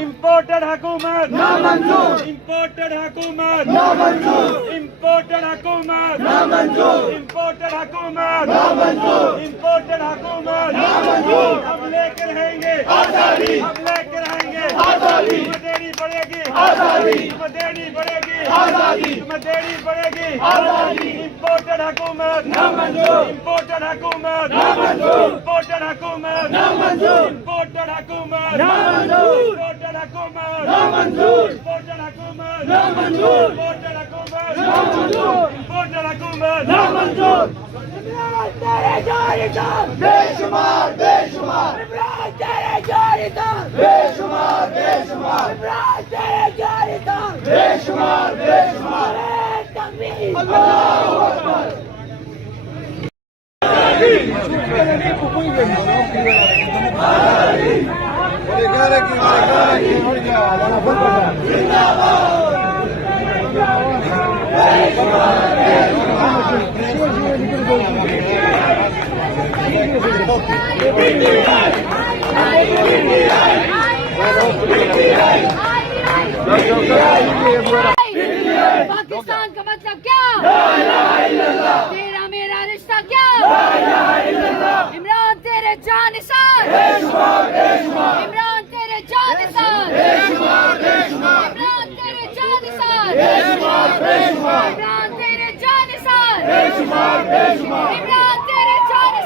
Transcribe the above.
Imported हुकूमत नामंजूर, imported हुकूमत नामंजूर, इम्पोर्टेड हुकूमत नामंजूर, इम्पोर्टेड हुकूमत नामंजूर, इम्पोर्टेड हुकूमत नामंजूर। हम लेकर रहेंगे आजादी, हम लेकर रहेंगे आजादी, तुम्हें देनी पड़ेगी आजादी, तुम्हें देनी पड़ेगी आजादी, तुम्हें देनी पड़ेगी आजादी। इम्पोर्टेड हुकूमत नामंजूर, इम्पोर्टेड हुकूमत नामंजूर, इम्पोर्टेड हुकूमत नामंजूर, इम्पोर्टेड हुकूमत नामंजूर, इम्पोर्टेड हुकूमत नामंजूर, इम्पोर्टेड हुकूमत नामंजूर, इम्पोर्टेड हुकूमत नामंजूर, इम्पोर्टेड हुकूमत नामंजूर। बेशुमार, बेशुमार, बेशुमार, बेशुमार, बेशुमार, बेशुमार। अल्लाहू अकबर। पाकिस्तान का मतलब क्या? तेरा मेरा रिश्ता क्या? इमरान तेरे जानिसार, इमरान तेरे जानिसार, इमरान तेरे जानिसार, इमरान तेरे जानिसार, इमरान तेरे जानिसार।